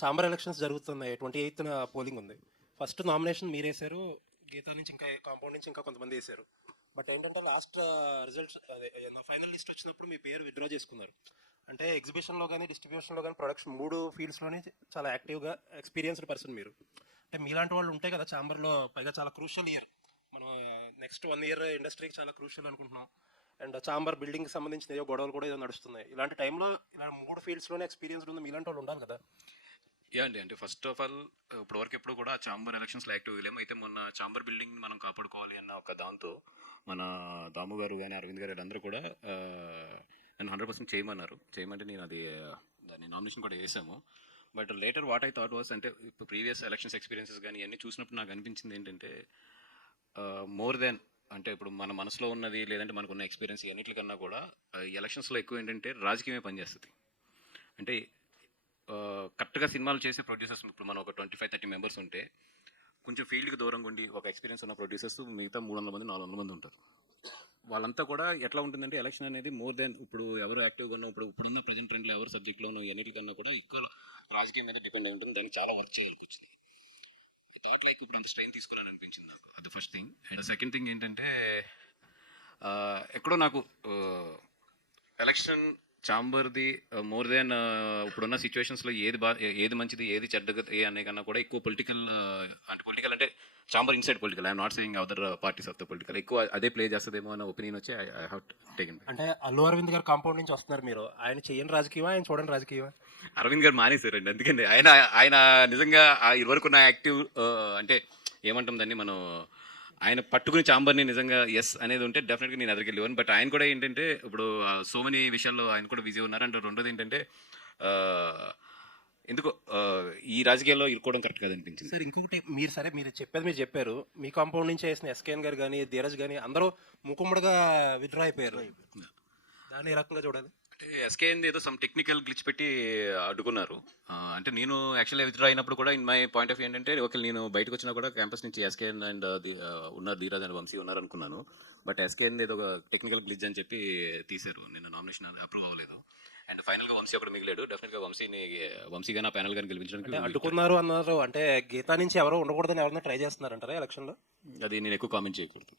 Chamber elections జరుగుతున్నాయి. 28న polling ఉంది. ఫస్ట్ నామినేషన్ మీరేశారు. గీతా నుంచి ఇంకా కాంపౌండ్ నుంచి ఇంకా కొంతమంది వేశారు. బట్ ఏంటంటే లాస్ట్ రిజల్ట్స్ అదే నా ఫైనల్ లిస్ట్ వచ్చినప్పుడు మీ పేరు విత్డ్రా చేసుకున్నారు. అంటే ఎగ్జిబిషన్లో కానీ డిస్ట్రిబ్యూషన్లో కానీ ప్రొడక్షన్ 3 ఫీల్డ్స్లోనే చాలా యాక్టివ్గా ఎక్స్పీరియన్స్డ్ పర్సన్ మీరు. అంటే మీలాంటి వాళ్ళు ఉంటాయి కదా చాంబర్లో, పైగా చాలా క్రూషియల్ ఇయర్. మనం నెక్స్ట్ 1 ఇయర్ ఇండస్ట్రీకి చాలా క్రూషియల్ అనుకుంటున్నాం. అండ్ చాంబర్ బిల్డింగ్కి సంబంధించిన ఏదో గొడవలు కూడా ఏదో నడుస్తున్నాయి. ఇలాంటి టైంలో ఇలా 3 ఫీల్డ్స్లోనే ఎక్స్పీరియన్స్ ఉంది మీలాంటి వాళ్ళు ఉండాలి కదా. యా అండి, అంటే ఫస్ట్ ఆఫ్ ఆల్ ఇప్పటివరకు ఎప్పుడు కూడా చాంబర్ ఎలక్షన్స్లో యాక్టివ్ లేము. అయితే మొన్న చాంబర్ బిల్డింగ్ మనం కాపాడుకోవాలి అన్న ఒక దాంతో మన దాము గారు కానీ అరవింద్ గారు అందరూ కూడా నన్ను 100% చేయమంటే నేను అది దాన్ని నామినేషన్ కూడా వేసాము. But later what I thought was, అంటే ఇప్పుడు ప్రీవియస్ ఎలక్షన్స్ ఎక్స్పీరియన్సెస్ కానీ ఇవన్నీ చూసినప్పుడు నాకు అనిపించింది ఏంటంటే మోర్ దెన్ అంటే ఇప్పుడు మన మనసులో ఉన్నది లేదంటే మనకున్న ఎక్స్పీరియన్స్ అన్నిటికన్నా కూడా ఎలక్షన్స్లో ఎక్కువ ఏంటంటే రాజకీయమే పనిచేస్తుంది. అంటే కరెక్ట్గా సినిమాలు చేసే ప్రొడ్యూసర్స్ ఇప్పుడు మనం ఒక 25-30 మెంబర్స్ ఉంటే కొంచెం ఫీల్డ్కి దూరంగా ఉండి ఒక ఎక్స్పీరియన్స్ ఉన్న ప్రొడ్యూసర్స్ మిగతా 300 మంది 400 మంది ఉంటారు. వాళ్ళంతా కూడా ఎట్లా ఉంటుందంటే ఎలక్షన్ అనేది మోర్ దెన్ ఇప్పుడు ఎవరు యాక్టివ్గా ఉన్నా ఇప్పుడున్న ప్రజెంట్ ట్రెండ్లో ఎవరు సబ్జెక్ట్లో ఎన్నిటికన్నా కూడా ఎక్కువ రాజకీయం మీద డిపెండ్ అయి ఉంటుంది. దానికి చాలా వర్క్ చేయాల్సి వచ్చింది. ఐ థాట్ లైక్ ఇప్పుడు అంత స్ట్రెయిన్ తీసుకున్నాను అనిపించింది నాకు. అది first thing. And second thing ఏంటంటే ఎక్కడో నాకు ఎలక్షన్ చాంబర్ది మోర్ దెన్ ఇప్పుడున్న సిచ్యువేషన్స్లో ఏది మంచిది ఏది చెడ్డది అనే కన్నా కూడా ఎక్కువ పొలిటికల్ అంటే chamber inside political, I'm not saying other parties of the political ఎక్కువ అదే ప్లే చేస్తుందేమో అన్న ఒపీనియన్ వచ్చి ఐ హావ్ టేకెన్. అంటే అల్లు అరవింద్ గారు కాంపౌండ్ నుంచి వస్తున్నారు మీరు. ఆయన చెయ్యని రాజకీయమా, ఆయన చూడండి రాజకీయమా? అరవింద్ గారు మానేశారండి. అందుకని ఆయన నిజంగా ఇదివరకు ఉన్న యాక్టివ్ అంటే ఏమంటాం దాన్ని మనం ఆయన పట్టుకుని చాంబర్ని నిజంగా ఎస్ అనేది ఉంటే డెఫినెట్గా నేను ఎదురుకి వెళ్ళేవాను. బట్ ఆయన కూడా ఏంటంటే ఇప్పుడు సో మెనీ విషయాల్లో ఆయన కూడా బిజీ ఉన్నారు. అండ్ రెండోది ఏంటంటే ఎందుకు ఈ రాజకీయాల్లో ఇరుకోవడం కరెక్ట్ కాదనిపించింది. సార్ ఇంకొకటి, మీరు చెప్పారు. మీ కాంపౌండ్ నుంచి వేసిన ఎస్కేఎన్ గారు కానీ ధీరజ్ కానీ అందరూ ముకుమ్మడిగా విత్డ్రా అయిపోయారు. దాన్ని ఏ రకంగా చూడాలి? అంటే ఎస్కేఎన్ ఏదో సమ్ టెక్నికల్ గ్లిచ్ పెట్టి అడ్డుకున్నారు. అంటే నేను యాక్చువల్లీ విత్డ్రా అయినప్పుడు కూడా in my point of view ఏంటంటే ఒకవేళ నేను బయటకు వచ్చినా కూడా క్యాంపస్ నుంచి ఎస్కేఎన్ అండ్ ఉన్నారు ధీరాజ్ అండ్ వంశీ ఉన్నారు అనుకున్నాను. బట్ ఎస్కేఎన్ ఏదో ఒక టెక్నికల్ గ్లిచ్ అని చెప్పి తీశారు. నిన్న నామినేషన్ అప్రూవ్ అవ్వలేదు. అండ్ ఫైనల్ గా వంశీ అక్కడ మిగిలాడు. డెఫినెట్ గా వంశీ గానీ ఆ ప్యానల్ గానీ గెలిపించడానికి అడ్డుకున్నారు అన్నారు. అంటే గీతా నుంచి ఎవరో ఉండకూడదని ఎవరైనా ట్రై చేస్తున్నారంటారా ఎలక్షన్ లో? అది నేను ఎక్కువ కామెంట్ చేయకూడదు.